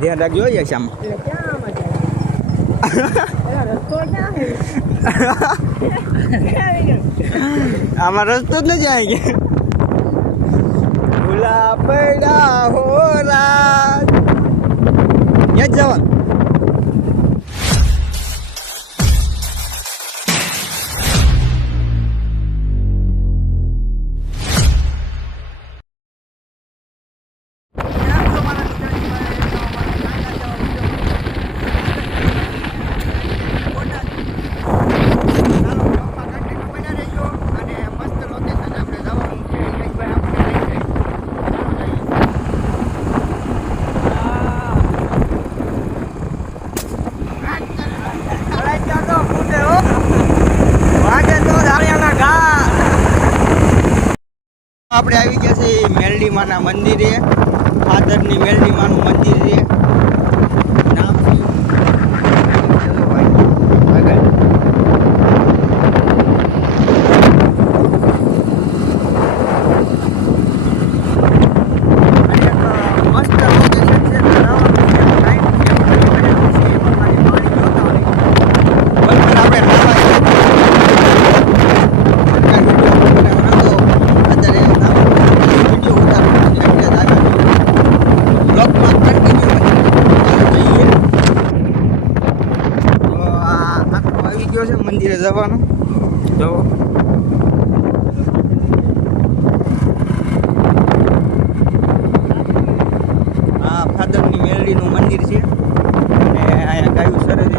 ધ્યાન રાખજો હોય છે આમાં. આમાં રસ્તો જ નથી જાય કે ભૂલા પડ્યા હો રાત ક્યાં જ જવાનું. આપણે આવી ગયા છે મેલડી માના મંદિરે. ફાધરની મેલડી માનું મંદિર છે. નામ મંદિરે જવાનું. જો આ ફાધરની મેલડીનું મંદિર છે અને અહીંયા ગાયું સરે છે.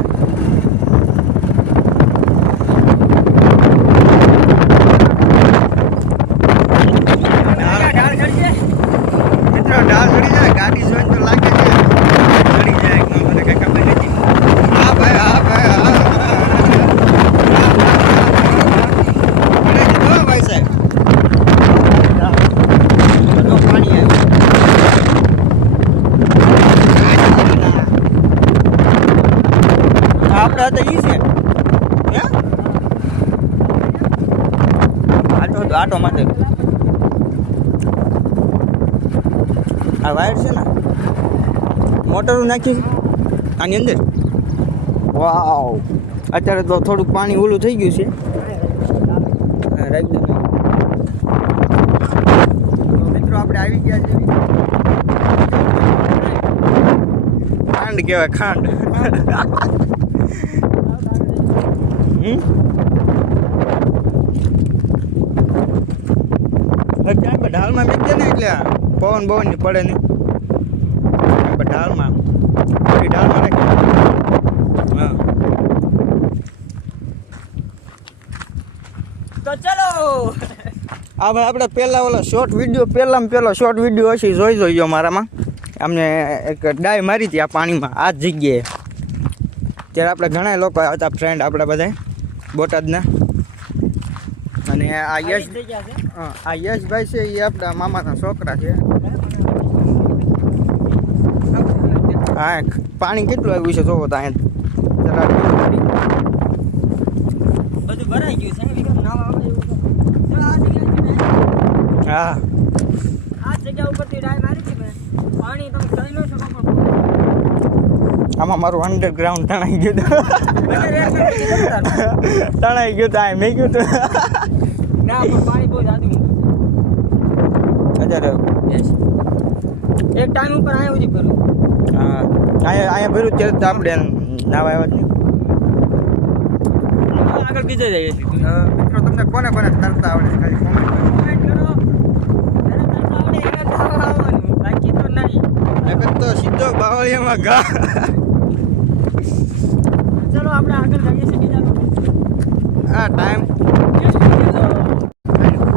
મિત્રો ઢાળ ચડી જાય ગાડી જોઈને તો લાગે છે ચડી જાય મને કઈ ખબર નથી. હા ભાઈ હા ભાઈ હા આપડે તો ઈ છે આટો માથે આ વાયર છે ને મોટરું નાખી આની અંદર. વાવ અત્યારે તો થોડુંક પાણી ઓલું થઈ ગયું છે. રાખી દો મિત્રો આપણે આવી ગયા છે. ખાંડ કહેવાય ખાંડ. ઢાલમાં મેં દે ને એટલે પવન બવન ની પડે ને ઢાલમાં રાખે. હા તો ચલો આ ભાઈ આપણે પહેલા ઓલો શોર્ટ વિડીયો પહેલો શોર્ટ વિડીયો હશે જોઈ જોઈજો મારામાં. અમને એક ડાય મારી હતી આ પાણીમાં આ જ જગ્યાએ. ત્યારે આપણે ઘણા લોકો હતા ફ્રેન્ડ આપણા બધા બોટાદના. અને આ યશભાઈ છે એ આપણા મામાના છોકરા છે. હા પાણી કેટલું આવ્યું છે જોવો તો અહીંયા બધું ભરાઈ ગયું છે. હા આ જગ્યા ઉપરથી ડાય મારી છે પાણી તમે જોઈ લો છો. આમાં મારું અંડરગ્રાઉન્ડ તણાઈ ગયું હતું. મેં ગયું હતું ના પાણી બહુ જાદુ અત્યારે એક ટાઈમ ઉપર અહીંયા સુધી ભરું. હા અહીંયા ભર્યું ત્યારે તો આપણે નાવા આવ્યા જ નહીં. આગળ કીધે જઈએ મિત્રો તમને કોને તરતા આવડે ખાલી કોમેન્ટ કરો. બાકી તો નહીં નકર તો સીધો બાવળિયામાં ઘા. ચલો આપણે આગળ જઈએ છીએ બીજા લોકો. હા ટાઈમ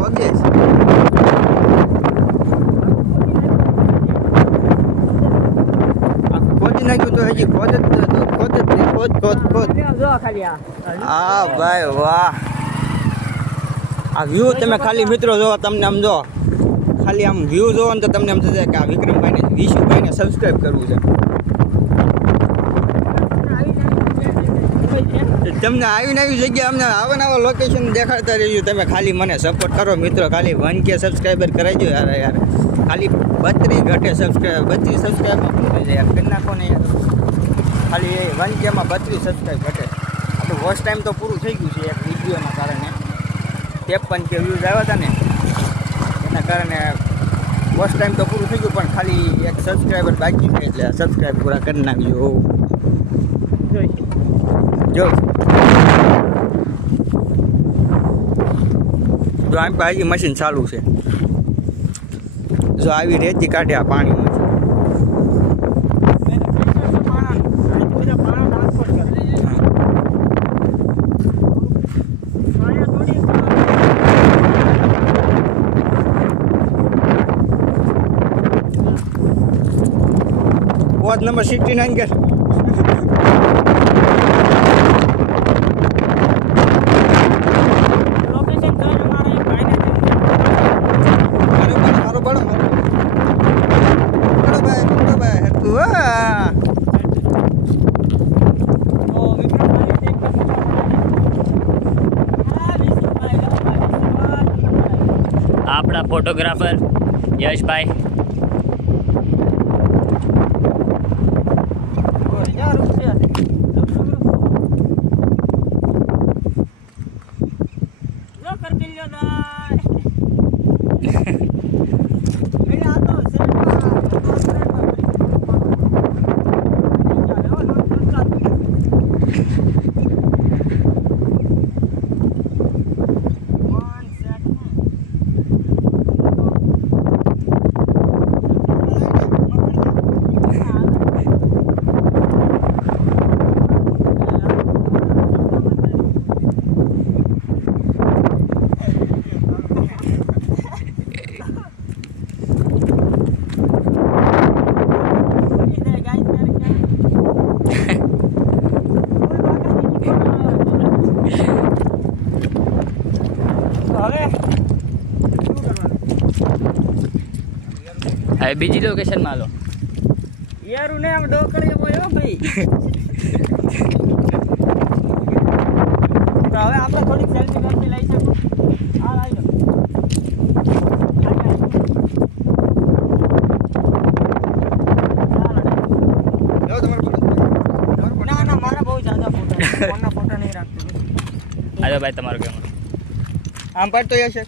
ઓકે ખોદી નાખ્યું તો હજી ખોદ હા ભાઈ વાહ. આ વ્યૂ તમે ખાલી મિત્રો જોવો તમને આમ જો ખાલી આમ વ્યૂ જોવો ને તો તમને એમ થશે કે આ વિક્રમભાઈને વિશુભાઈને સબસ્ક્રાઈબ કરવું છે. તમને આવી નવી જગ્યા અમને આવા નવા લોકેશન દેખાડતા રહેજો. તમે ખાલી મને સપોર્ટ કરો મિત્રો. ખાલી 1K સબસ્ક્રાઈબર કરાવજો યાર. ખાલી 32 ઘટે સબસ્ક્રાઈબર, 32 સબસ્ક્રાઈબર પૂરું યાર કરી નાખો ને યાર. ખાલી 1K માં 32 સબસ્ક્રાઈબ ઘટે. આપણું વોચ ટાઈમ તો પૂરું થઈ ગયું છે એક વિડીયોના કારણે. 53K વ્યૂઝ આવ્યા હતા ને એના કારણે વોચ ટાઈમ તો પૂરું થઈ ગયું, પણ ખાલી એક સબસ્ક્રાઈબર બાકી છે એટલે સબસ્ક્રાઈબ પૂરા કરી નાખજો. જો આમ પાછી મશીન ચાલુ છે. જો આવી રેતી કાઢે આ પાણીમાં. વોર્ડ નંબર 69 કે આપણા ફોટોગ્રાફર યશભાઈ. હવે બીજી લોકેશનમાં લો યારું ને આમ ડોકળીએ બોયો ભાઈ. તો હવે આપણે થોડીક સેલ્ફી બેલ્ફી લઈ શકો. હા લાવી લો. ના મારા બહુ જ્યાદા ફોટો ફોનના ફોટો નહીં રાખતો. હાલો ભાઈ તમારો કેમેરો આમ પાડતો હશે.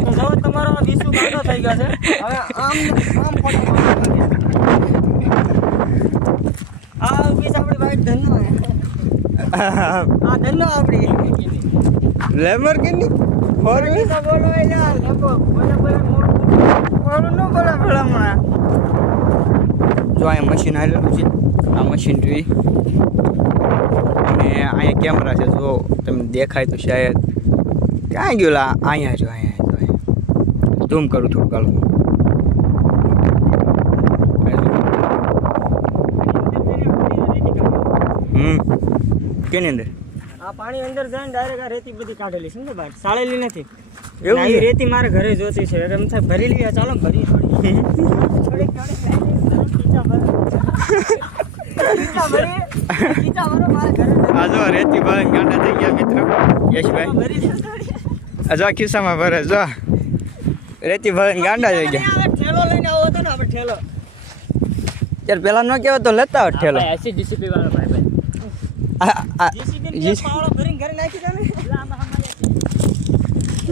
તો જો તમારો વિસુ ગાંડો થઈ ગયો છે. હવે આમ ફોટો આ વીસ આપણી વાઈટ ધન્નો આ ધન્નો આપણી લેમ્બોર્ગિની ફોર વ્હીલ તો બોલો એ યાર લેમ્બો બોલે મોડું ન બોલે ભલામણા. જો અહીંયા મશીન આવેલું છે. આ મશીન જોઈ અને અહીંયા કેમેરા છે. જો તમને દેખાય તો શાયદ ક્યાં ગયો લા. અહીંયા જો અહીંયા ઝૂમ કરું થોડું કાલું. કેની અંદર આ પાણી અંદર જઈને ડાયરેક્ટ આ રેતી બધી કાઢેલી સમજો બહાર સાળેલી નથી. એવું આવી રેતી મારે ઘરે જોતી છે. એમ થાય ભરી લઈએ. ચાલો ભરી થોડીક આ જો રેતી ભરે ગાંડા થઈ ગયા મિત્રો યશભાઈ. આ જો ખિસ્સામાં ભરે. જો રેતી ભરે ગાંડા થઈ ગયા. ઠેલો લઈને આવો હતો ને આપણે ઠેલો. ત્યારે પેલા ન કહેવાય તો લેતા હોત ઠેલો. એસી ડીસીપી વાળો ભાઈ પાવડો ભરીને ઘરે નાખી દે ને.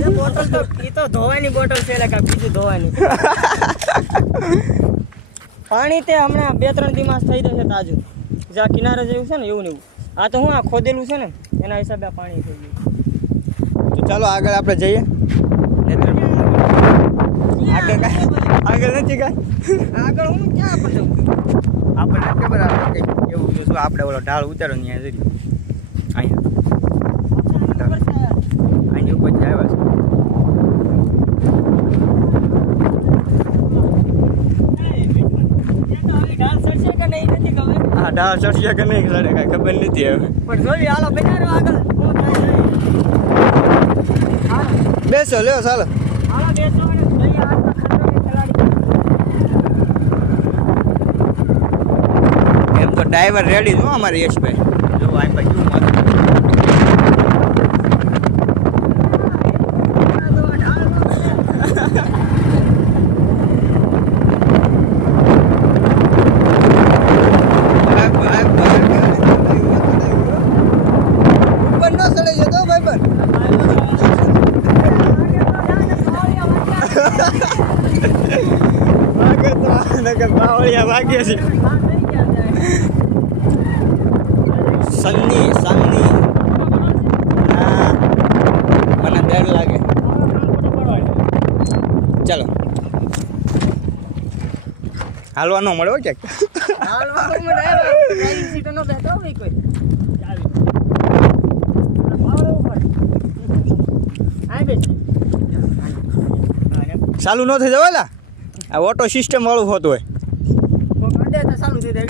એ બોટલ તો એ તો ધોવાની બોટલ છે. એટલે કાંઈ બીજું ધોવાની પાણી તે હમણાં 2-3 દિવસ થઈ જશે તાજું. જ્યાં કિનારે જેવું છે ને એવું ને એવું. આ તો હું આ ખોદેલું છે ને એના હિસાબે આ પાણી થઈ ગયું. તો ચાલો આગળ આપણે જઈએ. આગળ નથી કાંઈ. આગળ હું ક્યાં આપણે જવું. આપણને ખબર આવે એવું શું આપણે ઓલો ઢાળ ઉતારો ત્યાં જઈએ. અહીંયા આની ઉપરથી આવ્યા છે. હા ઢાળ ચડશે કે નહીં ચડે કાંઈ ખબર નથી હવે. પણ જોઈ હાલો બેઠા આગળ બેસો લ્યો ચાલો. હાલો બેસો અને જઈએ આજના ખતરનાક ખેલાડી. એમ તો ડ્રાઈવર રેડી છો અમારે યશભાઈ. જો આ ભાઈ કેવું મસ્ત. ઉપર ન ચડી જતો ભાઈ પણ. વાગે તો નકર બાવળિયા વાગે છે. સન્ની હા મને ડર લાગે. ચાલો હાલવા ન મળે હો ક્યાંક. હાલવાનું મને ડ્રાઇવિંગ સીટ નો બેઠો હોય કોઈ. પાવર ઉપર. આ બેસી. ચાલુ ન થઈ જવાલા. આ ઓટો સિસ્ટમ વાળું હોતું હોય. તો કાઢે તો ચાલુ થઈ જાય.